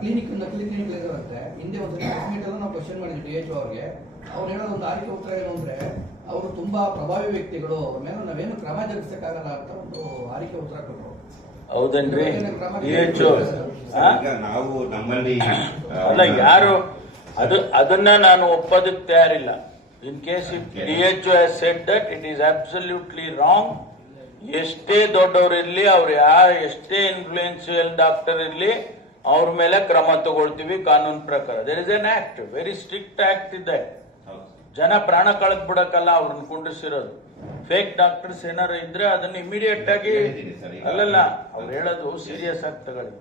Clinic ನಕಲಿ clinic ಇರುತ್ತೆ ಹಿಂದೆ ಒಂದು ಟ್ರೀಟ್ಮೆಂಟ್ ಎಲ್ಲ ನಾವು ಕ್ವಶನ್ ಮಾಡಿದ್ವಿ ಡಿ ಎಚ್ ಅವ್ರಿಗೆ. ಅವ್ರು ಹೇಳೋ ಒಂದು ಆರಿಕೆ ಉತ್ತರ ಏನು ಅಂದ್ರೆ ಅವರು ತುಂಬಾ ಪ್ರಭಾವಿ ವ್ಯಕ್ತಿಗಳು. ಅವ್ರ ಮೇಲೆ ನಾವೇನು ಕ್ರಮ ಜರುಗಿಸಕ್ಕಾಗಲ್ಲ ಅಂತ ಒಂದು ಆರಿಕೆ ಉತ್ತರ ಕೊಟ್ಟರು. ಹೌದನ್ರಿ? ಡಿ ಎಚ್ ಈಗ ನಾವು ನಮ್ಮಲ್ಲಿ ಅಲ್ಲ ಯಾರು? ಅದು ಅದನ್ನ ನಾನು ಒಪ್ಪೋದಕ್ಕೆ ತಯಾರಿಲ್ಲ. In case it D H set that it is absolutely wrong ಎಷ್ಟೇ ದೊಡ್ಡವ್ರು ಇರಲಿ ಅವ್ರು ಯಾರು ಎಷ್ಟೇ ಇನ್ಫ್ಲೂಯೆನ್ಸಿಯಲ್ ಡಾಕ್ಟರ್ ಇರ್ಲಿ ಅವ್ರ ಮೇಲೆ ಕ್ರಮ ತಗೊಳ್ತೀವಿ ಕಾನೂನು ಪ್ರಕಾರ. There is an act very strict act ಇದೆ. ಜನ ಪ್ರಾಣ ಕಳೆದ್ ಬಿಡಕ್ಕಲ್ಲ ಅವ್ರನ್ನ ಕುಂಡಿಸಿರೋದು ಫೇಕ್ ಡಾಕ್ಟರ್ಸ್ ಏನಾರು ಇದ್ರೆ ಅದನ್ನ ಇಮಿಡಿಯೇಟ್ ಆಗಿ. ಅಲ್ಲಲ್ಲ ಅವ್ರು ಹೇಳೋದು ಸೀರಿಯಸ್ ಆಗಿ ತಗೊಳ್ಳಿ.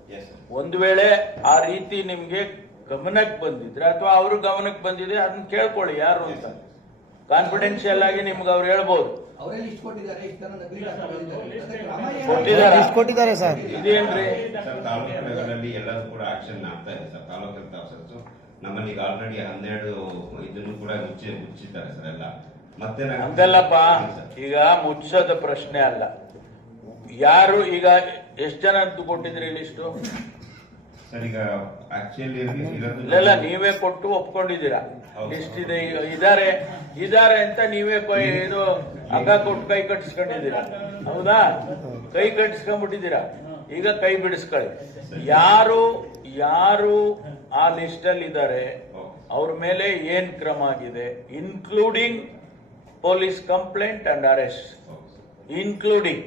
ಒಂದು ವೇಳೆ ಆ ರೀತಿ ನಿಮ್ಗೆ ಗಮನಕ್ಕೆ ಬಂದಿದ್ರೆ ಅಥವಾ ಅವರು ಗಮನಕ್ಕೆ ಬಂದಿದೆ ಅದನ್ನ ಕೇಳ್ಕೊಳ್ಳಿ ಯಾರು ಅಂತ. ಕಾನ್ಫಿಡೆನ್ಶಿಯಲ್ ಆಗಿ ನಿಮ್ಗೆ ಅವ್ರು ಹೇಳ್ಬೋದು. ಅವರೇ ಲಿಸ್ಟ್ ಕೊಟ್ಟಿದ್ದಾರೆ? ಕೊಟ್ಟಿದ್ದಾರಾ? ಸರ್. ಇದೇನ್ರಿ? ಸರ್ ತಾಲೂಕು ಎಲ್ಲರೂ ಕೂಡ ಆಕ್ಷನ್ ಆಗ್ತಾ ಇದೆ ಸರ್. ತಾಲೂಕು ಹೆಲ್ತ್ ಆಫೀಸರ್ಸ್ ನಮ್ಮಲ್ಲಿ ಈಗ ಆಲ್ರೆಡಿ ಹನ್ನೆರಡು ಇದನ್ನು ಕೂಡ ಮುಚ್ಚಿ ಮುಚ್ಚಿದ್ದಾರೆ ಸರ್ ಎಲ್ಲ. ಮತ್ತೆ ಸರ್. ಈಗ ಮುಚ್ಚದ ಪ್ರಶ್ನೆ ಅಲ್ಲ. ಯಾರು ಈಗ ಎಷ್ಟು ಜನ ಅಂತ ಕೊಟ್ಟಿದ್ರಿ ಲಿಸ್ಟು ಸರ್ ಈಗ ಆಕ್ಚುಲಿ ಇಲ್ಲ ನೀವೇ. ಕೊಟ್ಟು ಒಪ್ಕೊಂಡಿದ್ದೀರಾ? ಎಷ್ಟಿದೆ ಲಿಸ್ಟ್ ಇದೆ? ಇದಾರೆ ಇದಾರೆ ಅಂತ ನೀವೇ ಇದು ಹಗ್ಗ ಕೊಟ್ಟು ಕೈ ಕಟ್ಟಿಸ್ಕೊಂಡಿದ್ದೀರಾ? ಹೌದಾ? ಕೈ ಕಟ್ಟಿಸ್ಕೊಂಡ್ಬಿಟ್ಟಿದ್ದೀರಾ? ಈಗ ಕೈ ಬಿಡಿಸ್ಕೊಳ್ಳಿ. ಯಾರು ಯಾರು ಆ ಲಿಸ್ಟ್ ಅಲ್ಲಿ ಇದ್ದಾರೆ ಅವ್ರ ಮೇಲೆ ಏನ್ ಕ್ರಮ ಆಗಿದೆ? Including police complaint and arrest including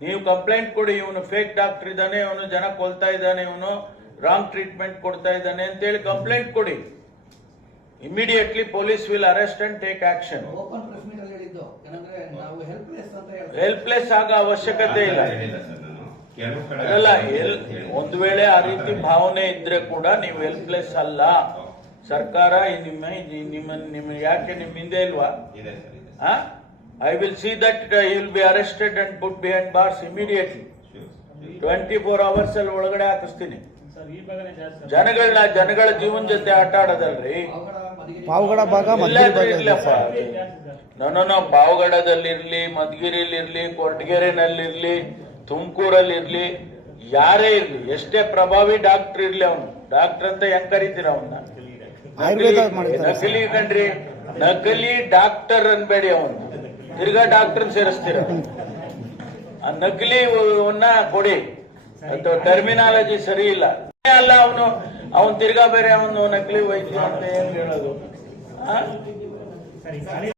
ನೀವು ಕಂಪ್ಲೇಂಟ್ ಕೊಡಿ ಇವನು ಫೇಕ್ ಡಾಕ್ಟರ್ ಇದ್ದಾನೆ ಇವನು ಜನ ಕೊಲ್ತಾ ಇದ್ದಾನೆ ಇವನು ರಾಂಗ್ ಟ್ರೀಟ್ಮೆಂಟ್ ಕೊಡ್ತಾ ಇದ್ದಾನೆ ಅಂತೇಳಿ ಕಂಪ್ಲೇಂಟ್ ಕೊಡಿ. Immediately police will arrest and take action open press meet ಅಲ್ಲಿ ಹೇಳಿದ್ದು. ಏನಂದ್ರೆ ನಾವು ಹೆಲ್ಪ್ಲೆಸ್ ಆಗ ಹೇಳ್ತಾರೆ ಹೆಲ್ಪ್ಲೆಸ್ ಆಗೋ ಅವಶ್ಯಕತೆ ಇಲ್ಲ. ಹೇಳಿಲ್ಲ ಸರ್ ನಾನು ಕೆಲವು ಕಡೆ ಅಲ್ಲ ಒಂದ್ ವೇಳೆ ಆ ರೀತಿ ಭಾವನೆ ಇದ್ರೆ ಕೂಡ ನೀವು ಹೆಲ್ಪ್ಲೆಸ್ ಅಲ್ಲ. ಸರ್ಕಾರ ನಿಮ್ಮ ನಿಮ್ಮ ಯಾಕೆ ನಿಮ್ಮ ಹಿಂದೆ ಇಲ್ವಾ? ಇದೆ ಸರ್ ಇದೆ I will see that will be arrested and be behind bars immediately. Twenty four hours ಅಲ್ಲಿ ಒಳಗಡೆ ಹಾಕಿಸ್ತೀನಿ. ಜನಗಳನ್ನ ಜನಗಳ ಜೀವನ ಜೊತೆ ಆಟ ಆಡೋದಲ್ರಿ. ಪಾವಗಡ ಭಾಗ ಇರ್ಲಪ್ಪ ನಾನು ಪಾವಗಡದಲ್ಲಿರ್ಲಿ ಮಧುಗಿರಿಲಿರ್ಲಿ ಕೊರಟಗೆರೆನಲ್ಲಿರ್ಲಿ ತುಮಕೂರಲ್ಲಿರ್ಲಿ ಯಾರೇ ಇರ್ಲಿ ಎಷ್ಟೇ ಪ್ರಭಾವಿ ಡಾಕ್ಟರ್ ಇರ್ಲಿ ಅವನು. ಡಾಕ್ಟರ್ ಅಂತ ಹೆಂಗ್ ಕರಿತೀರ ಅವನ್ನ ಆಯುರ್ವೇದ ಮಾಡ್ತಾರೆ ನಕಲಿ ಕಣ್ರಿ ನಕಲಿ ಡಾಕ್ಟರ್ ಅನ್ಬೇಡಿ ಅವನು. ತಿರ್ಗಾ ಡಾಕ್ಟರ್ ಸೇರಿಸ್ತೀರ. ಆ ನಕಲಿ ಅವನ್ನ ಕೊಡಿ. ಅಥವಾ ಟರ್ಮಿನಾಲಜಿ ಸರಿ ಇಲ್ಲ. ಅಲ್ಲ ಅವನು ಅವನ್ ತಿರ್ಗಾ ಬೇರೆ ಅವನು ನಕಲಿ ವೈದ್ಯ ಅಂತ ಏನ್ ಹೇಳೋದು?